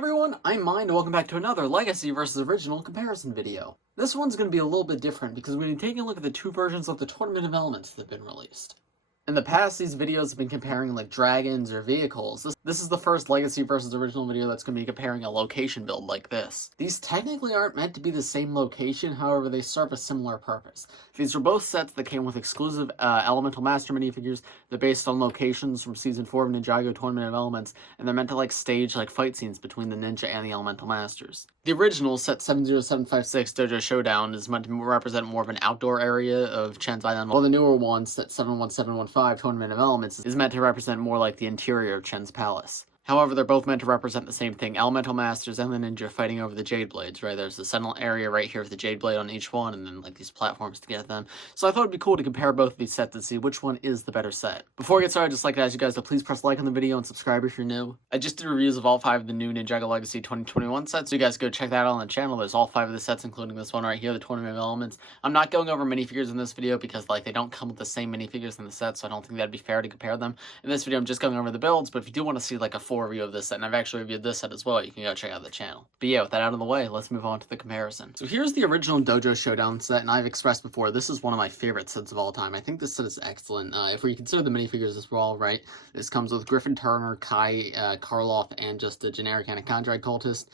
Hey everyone, I'm Mind and welcome back to another Legacy versus Original comparison video. This one's going to be a little bit different because we're going to be taking a look at the two versions of the Tournament of Elements that have been released. In the past, these videos have been comparing like dragons or vehicles. This is the first Legacy versus Original video that's going to be comparing a location build like this. These technically aren't meant to be the same location, however they serve a similar purpose. These are both sets that came with exclusive Elemental Master minifigures. They're based on locations from Season 4 of Ninjago Tournament of Elements, and they're meant to like stage like fight scenes between the Ninja and the Elemental Masters. The original, set 70756 Dojo Showdown, is meant to represent more of an outdoor area of Chen's Island, while the newer one, set 71715 Tournament of Elements, is meant to represent more like the interior of Chen's palace. However, they're both meant to represent the same thing, Elemental Masters and the Ninja fighting over the Jade Blades, right? There's the Sentinel area right here with the Jade Blade on each one, and then like these platforms to get them. So I thought it'd be cool to compare both of these sets and see which one is the better set. Before I get started, I'd just like to ask you guys to please press like on the video and subscribe if you're new. I just did reviews of all 5 of the new Ninjago Legacy 2021 sets, so you guys go check that out on the channel. There's all 5 of the sets, including this one right here, the Tournament of Elements. I'm not going over minifigures in this video because like they don't come with the same minifigures in the set, so I don't think that'd be fair to compare them. In this video, I'm just going over the builds, but if you do want to see like a full review of this set, and I've actually reviewed this set as well, you can go check out the channel. But yeah, with that out of the way, let's move on to the comparison. So here's the original Dojo Showdown set, and I've expressed before, this is one of my favorite sets of all time. I think this set is excellent. If we consider the minifigures as well, right, this comes with Griffin Turner, Kai, Karloff, and just a generic Anachondrite cultist.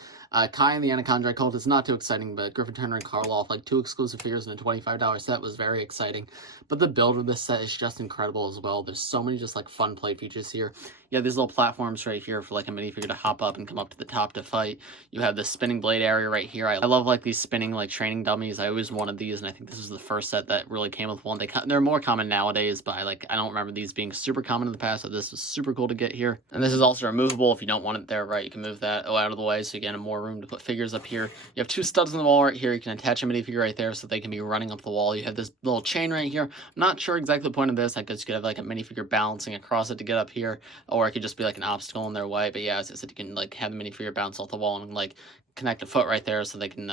Kai and the Anachondrite cultist, not too exciting, but Griffin Turner and Karloff, like 2 exclusive figures in a $25 set, was very exciting. But the build of this set is just incredible as well. There's so many just like fun play features here. You have these little platforms right here for like a minifigure to hop up and come up to the top to fight. You have this spinning blade area right here. I love like these spinning like training dummies. I always wanted these, and I think this is the first set that really came with one. They're more common nowadays, but I don't remember these being super common in the past, so this was super cool to get here. And this is also removable if you don't want it there, right? You can move that out of the way so you get more room to put figures up here. You have 2 studs in the wall right here. You can attach a minifigure right there so they can be running up the wall. You have this little chain right here. I'm not sure exactly the point of this. I guess you could have like a minifigure balancing across it to get up here, or it could just be like an obstacle in their way. But yeah, as I said, you can like have the minifigure bounce off the wall and like connect a foot right there so they can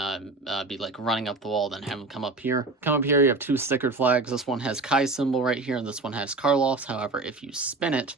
be like running up the wall, then have them come up here. Come up here, you have 2 stickered flags. This one has Kai's symbol right here, and this one has Karloff's. However, if you spin it,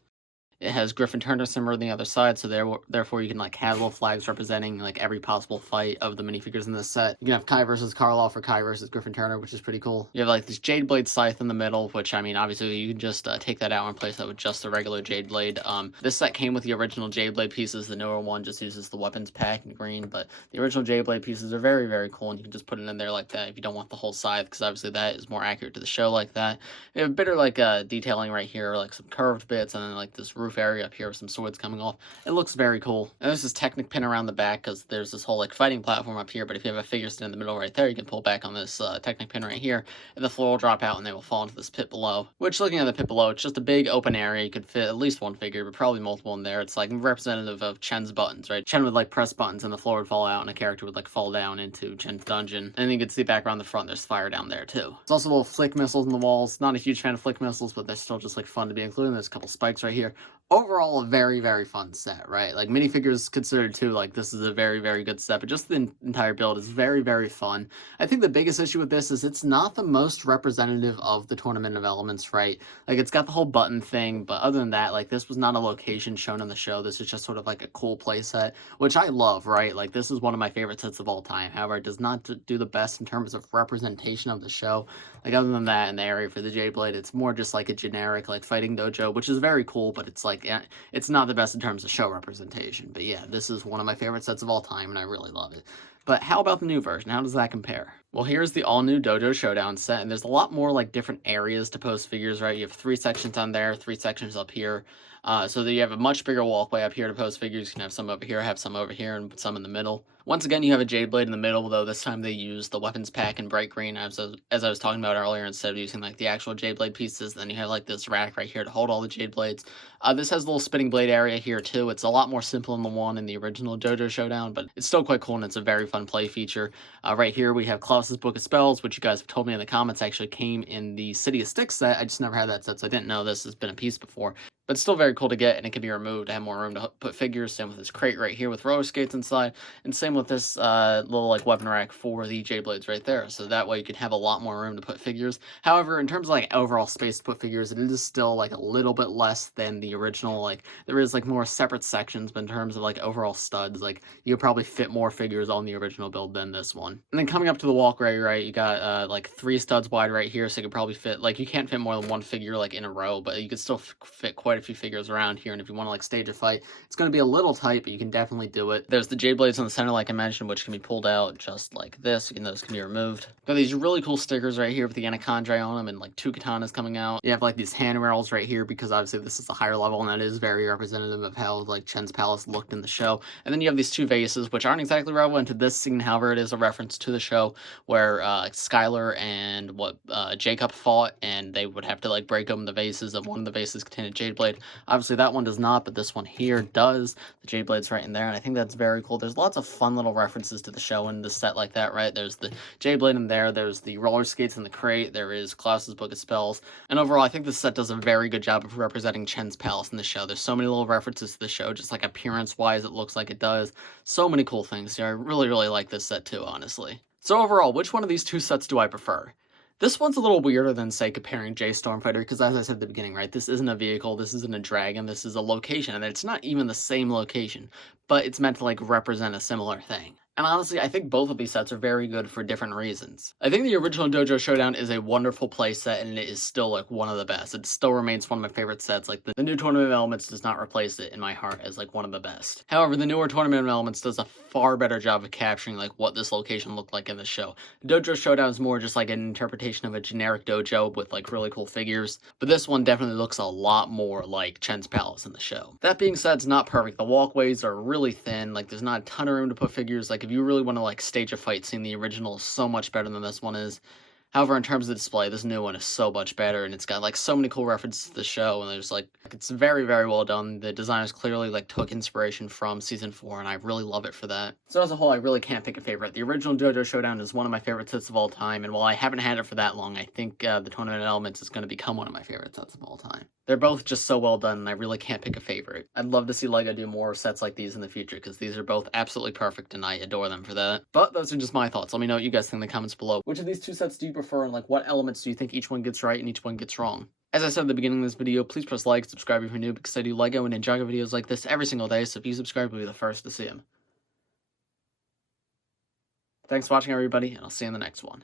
it has Griffin Turner symbol on the other side, so therefore you can like have little flags representing like every possible fight of the minifigures in this set. You can have Kai versus Karloff or Kai versus Griffin Turner, which is pretty cool. You have like this Jade Blade scythe in the middle, which I mean obviously you can just take that out and replace that with just the regular Jade Blade. This set came with the original Jade Blade pieces. The newer one just uses the weapons pack in green, but the original Jade Blade pieces are very, very cool, and you can just put it in there like that if you don't want the whole scythe, because obviously that is more accurate to the show like that. You have a bit of like detailing right here, like some curved bits, and then like this roof area up here with some swords coming off. It looks very cool. And there's this Technic pin around the back because there's this whole like fighting platform up here, but if you have a figure stand in the middle right there, you can pull back on this Technic pin right here, and the floor will drop out and they will fall into this pit below. Which, looking at the pit below, it's just a big open area. You could fit at least 1 figure, but probably multiple in there. It's like representative of Chen's buttons, right? Chen would like press buttons and the floor would fall out and a character would like fall down into Chen's dungeon. And then you can see back around the front, there's fire down there too. There's also little flick missiles in the walls. Not a huge fan of flick missiles, but they're still just like fun to be included. There's a couple spikes right here. Overall, a very, very fun set, right? Like minifigures considered too, like this is a very, very good set, but just the entire build is very, very fun. I think the biggest issue with this is it's not the most representative of the Tournament of Elements, right? Like it's got the whole button thing, but other than that, like this was not a location shown in the show. This is just sort of like a cool play set, which I love, right? Like this is one of my favorite sets of all time. However, it does not do the best in terms of representation of the show. Like other than that, in the area for the Jade Blade, it's more just like a generic like fighting dojo, which is very cool, but it's like it's not the best in terms of show representation. But yeah, this is one of my favorite sets of all time, and I really love it. But how about the new version? How does that compare? Well, here's the all-new Dojo Showdown set, and there's a lot more like different areas to post figures, right? You have 3 sections on there, 3 sections up here. So that you have a much bigger walkway up here to post figures. You can have some over here, have some over here, and some in the middle. Once again, you have a Jade Blade in the middle, though this time they use the weapons pack in bright green, as I was talking about earlier, instead of using like the actual Jade Blade pieces. Then you have like this rack right here to hold all the Jade Blades. This has a little spinning blade area here too. It's a lot more simple than the one in the original Dojo Showdown, but it's still quite cool, and it's a very fun play feature. Right here we have Klaus's Book of Spells, which you guys have told me in the comments actually came in the City of Sticks set. I just never had that set, so I didn't know this has been a piece before. But it's still very cool to get, and it can be removed to have more room to put figures. Same with this crate right here with roller skates inside, and same with this little like weapon rack for the J Blades right there. So that way you can have a lot more room to put figures. However, in terms of like overall space to put figures, it is still like a little bit less than the original. Like there is like more separate sections, but in terms of like overall studs, like you could probably fit more figures on the original build than this one. And then coming up to the walkway, right, you got like 3 studs wide right here, so you could probably fit, like, you can't fit more than 1 figure like in a row, but you could still fit quite a few figures around here. And if you want to like stage a fight, it's going to be a little tight, but you can definitely do it. There's the Jade Blades in the center, like I mentioned, which can be pulled out just like this. Again, those can be removed. Got these really cool stickers right here with the Anaconda on them and like 2 katanas coming out. You have like these handrails right here because obviously this is a higher level, and that is very representative of how like Chen's palace looked in the show. And then you have these 2 vases, which aren't exactly relevant to this scene. However, it is a reference to the show where Skylar and Jacob fought, and they would have to like break open the vases, and one of the vases contained a Jade Blade. Obviously that one does not, but this one here does. The Jade Blade's right in there, and I think that's very cool. There's lots of fun little references to the show in this set like that, right? There's the Jade Blade in there, there's the roller skates in the crate, there is Klaus's Book of Spells, and overall I think this set does a very good job of representing Chen's palace in the show. There's so many little references to the show, just like appearance-wise it looks like it does. So many cool things. Yeah, I really like this set too, honestly. So overall, which one of these 2 sets do I prefer? This one's a little weirder than, say, comparing J Stormfighter, because as I said at the beginning, right, this isn't a vehicle, this isn't a dragon, this is a location, and it's not even the same location, but it's meant to, like, represent a similar thing. And honestly, I think both of these sets are very good for different reasons. I think the original Dojo Showdown is a wonderful play set, and it is still, like, one of the best. It still remains one of my favorite sets. Like, the new Tournament of Elements does not replace it in my heart as, like, one of the best. However, the newer Tournament of Elements does a far better job of capturing, like, what this location looked like in the show. Dojo Showdown is more just, like, an interpretation of a generic dojo with, like, really cool figures, but this one definitely looks a lot more like Chen's palace in the show. That being said, it's not perfect. The walkways are really thin, like, there's not a ton of room to put figures. Like, if you really want to like stage a fight scene, the original is so much better than this one is. However, in terms of display, this new one is so much better, and it's got like so many cool references to the show, and there's like, it's very well done. The designers clearly like took inspiration from season 4, and I really love it for that. So as a whole, I really can't pick a favorite. The original Dojo Showdown is one of my favorite sets of all time, and while I haven't had it for that long, I think the Tournament of Elements is going to become one of my favorite sets of all time. They're both just so well done, and I really can't pick a favorite. I'd love to see LEGO do more sets like these in the future, because these are both absolutely perfect, and I adore them for that. But those are just my thoughts. Let me know what you guys think in the comments below. Which of these 2 sets do you prefer, and like what elements do you think each one gets right and each one gets wrong? As I said at the beginning of this video, please press like, subscribe if you're new, because I do LEGO and Ninjago videos like this every single day, so if you subscribe, you'll be the first to see them. Thanks for watching, everybody, and I'll see you in the next one.